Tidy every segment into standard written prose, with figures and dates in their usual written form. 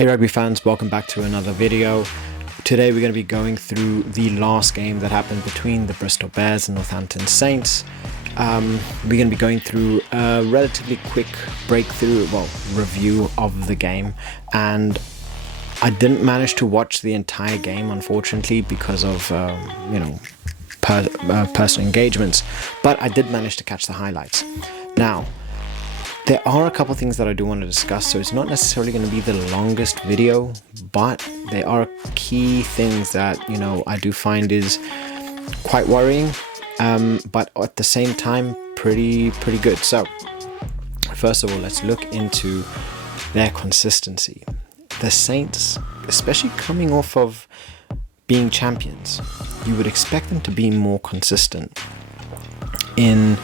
Hey rugby fans, welcome back to another video. Today we're going to be going through the last game that happened between the Bristol Bears and Northampton Saints. We're going to be going through a relatively quick review of the game, and I didn't manage to watch the entire game, unfortunately, because of personal engagements, but I did manage to catch the highlights. Now, there are a couple things that I do want to discuss, so it's not necessarily going to be the longest video, but there are key things that, I do find is quite worrying, but at the same time, pretty good. So, first of all, let's look into their consistency. The Saints, especially coming off of being champions, you would expect them to be more consistent in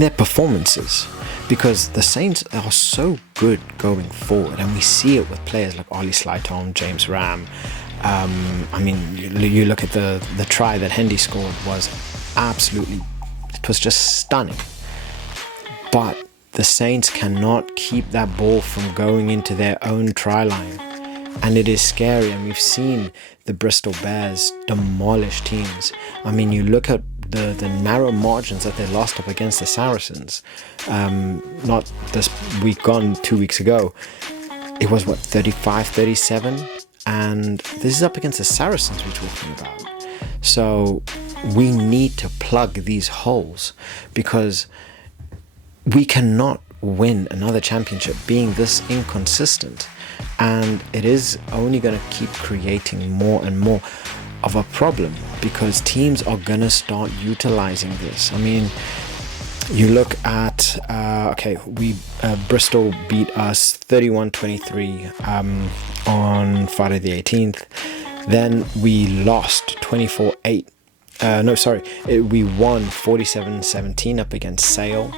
their performances, because the Saints are so good going forward, and we see it with players like Ollie Slyton, James Ram. You look at the try that Hendy scored was just stunning. But the Saints cannot keep that ball from going into their own try line, and it is scary. And we've seen the Bristol Bears demolish teams. You look at the narrow margins that they lost up against the Saracens, not this week gone, 2 weeks ago. It was 35-37, and this is up against the Saracens we're talking about. So we need to plug these holes, because we cannot win another championship being this inconsistent, and it is only going to keep creating more and more of a problem, because teams are gonna start utilizing this. You look at Bristol beat us 31-23 on Friday the 18th. Then we lost 24-8. We won 47-17 up against Sale,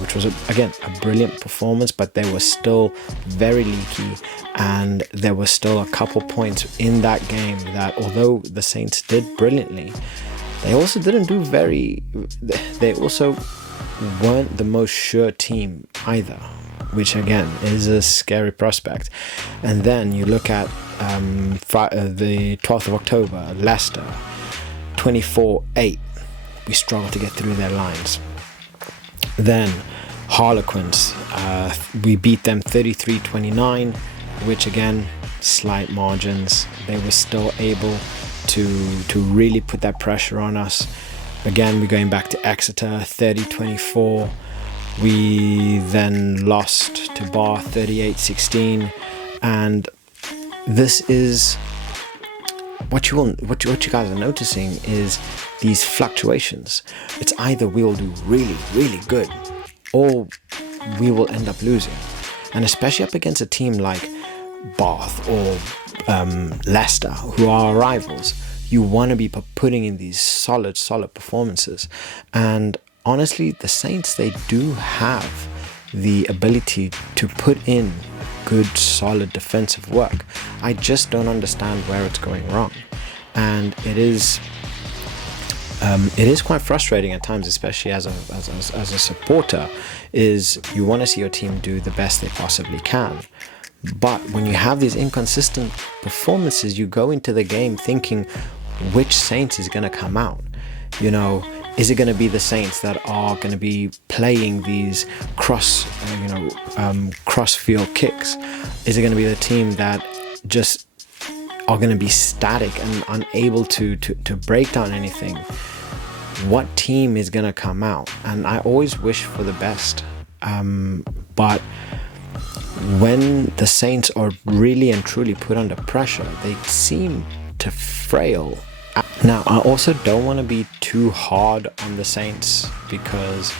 which was again a brilliant performance, but they were still very leaky, and there was still a couple points in that game that, although the Saints did brilliantly, they also weren't the most sure team either, which again is a scary prospect. And then you look at the 12th of October, Leicester 24-8. We struggled to get through their lines. Then Harlequins, we beat them 33-29, which again, slight margins. They were still able to really put that pressure on us. Again, we're going back to Exeter, 30-24. We then lost to Bar 38-16, and this is what you guys are noticing is these fluctuations. It's either we will do really, really good, or we will end up losing. And especially up against a team like Bath or Leicester, who are our rivals, you want to be putting in these solid performances. And honestly, the Saints, they do have the ability to put in good, solid defensive work. I just don't understand where it's going wrong, and it is quite frustrating at times, especially as a supporter. Is you want to see your team do the best they possibly can, but when you have these inconsistent performances, you go into the game thinking, which Saints is going to come out? Is it going to be the Saints that are going to be playing these cross-field kicks? Is it going to be the team that just are going to be static and unable to break down anything? What team is going to come out? And I always wish for the best, but when the Saints are really and truly put under pressure, they seem to frail. Now, I also don't want to be too hard on the Saints, because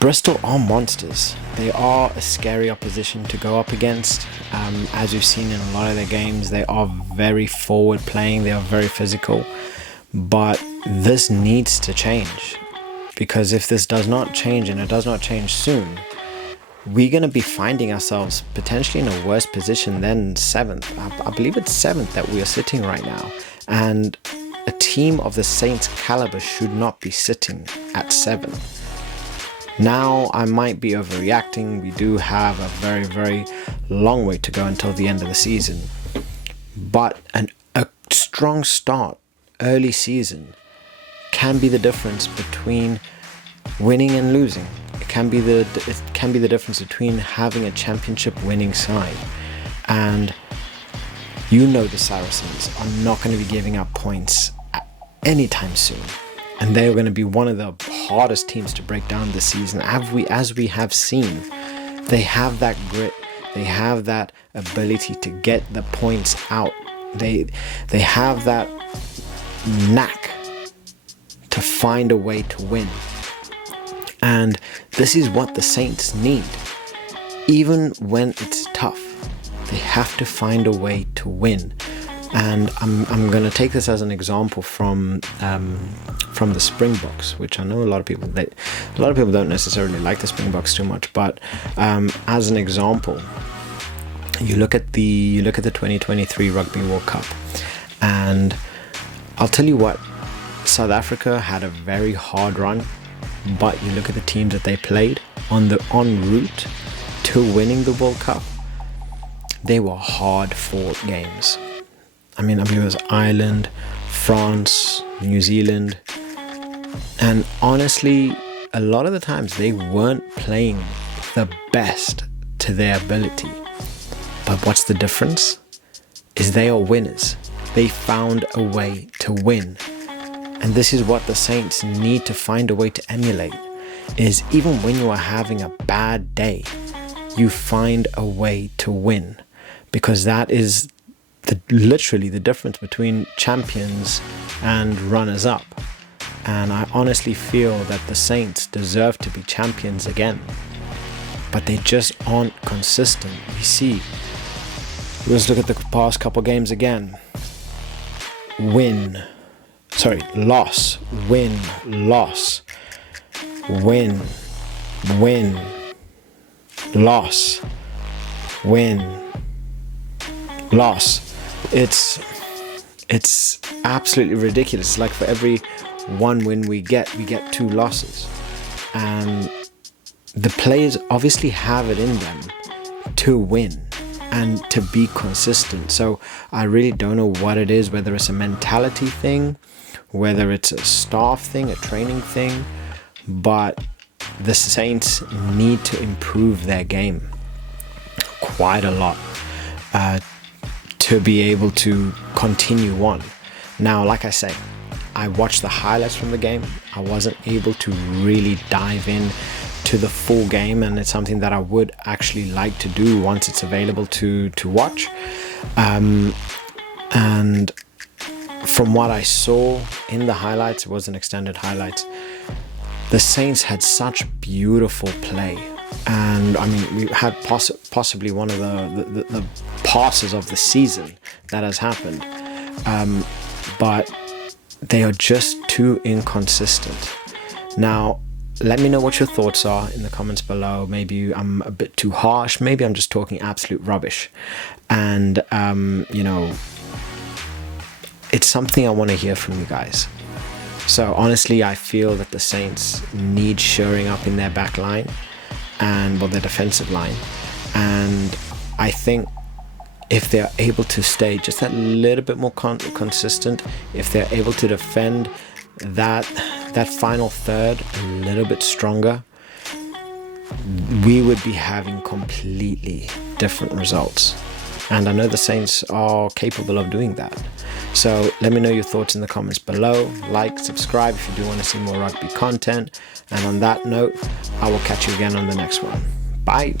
Bristol are monsters. They are a scary opposition to go up against. As we've seen in a lot of their games, they are very forward playing, they are very physical. But this needs to change, because if this does not change, and it does not change soon, we're going to be finding ourselves potentially in a worse position than 7th. I believe it's 7th that we are sitting right now. And a team of the Saints caliber should not be sitting at 7th. Now, I might be overreacting. We do have a very, very long way to go until the end of the season. But a strong start, early season, can be the difference between winning and losing. It can be the difference between having a championship winning side. And you know the Saracens are not going to be giving up points anytime soon. And they are going to be one of the hardest teams to break down this season. As we have seen, they have that grit. They have that ability to get the points out. They have that knack to find a way to win. And this is what the Saints need. Even when it's tough, they have to find a way to win. And I'm going to take this as an example from the Springboks, which I know a lot of people don't necessarily like the Springboks too much. But as an example, you look at the 2023 Rugby World Cup, and I'll tell you what, South Africa had a very hard run. But you look at the teams that they played en route to winning the World Cup. They were hard-fought games. I mean, it was Ireland, France, New Zealand. And honestly, a lot of the times they weren't playing the best to their ability. But what's the difference? Is they are winners. They found a way to win. And this is what the Saints need to find a way to emulate, is even when you are having a bad day, you find a way to win. Because that is literally the difference between champions and runners-up. And I honestly feel that the Saints deserve to be champions again. But they just aren't consistent. We see. Let's look at the past couple games again. Loss, win, loss, win, loss, win, loss. It's absolutely ridiculous. It's like for every one win we get 2 losses. And the players obviously have it in them to win and to be consistent. So I really don't know what it is, whether it's a mentality thing, whether it's a staff thing, a training thing, but the Saints need to improve their game quite a lot to be able to continue on. Now, like I say, I watched the highlights from the game. I wasn't able to really dive in to the full game, and it's something that I would actually like to do once it's available to watch. And from what I saw in the highlights, it was an extended highlights, the Saints had such beautiful play. And I mean, we had possibly one of the passes of the season that has happened. But they are just too inconsistent. Now, let me know what your thoughts are in the comments below. Maybe I'm a bit too harsh. Maybe I'm just talking absolute rubbish. And, it's something I want to hear from you guys. So honestly, I feel that the Saints need shoring up in their back line and their defensive line. And I think if they're able to stay just a little bit more consistent, if they're able to defend that final third a little bit stronger, we would be having completely different results. And I know the Saints are capable of doing that. So let me know your thoughts in the comments below. Like, subscribe if you do want to see more rugby content. And on that note, I will catch you again on the next one. Bye.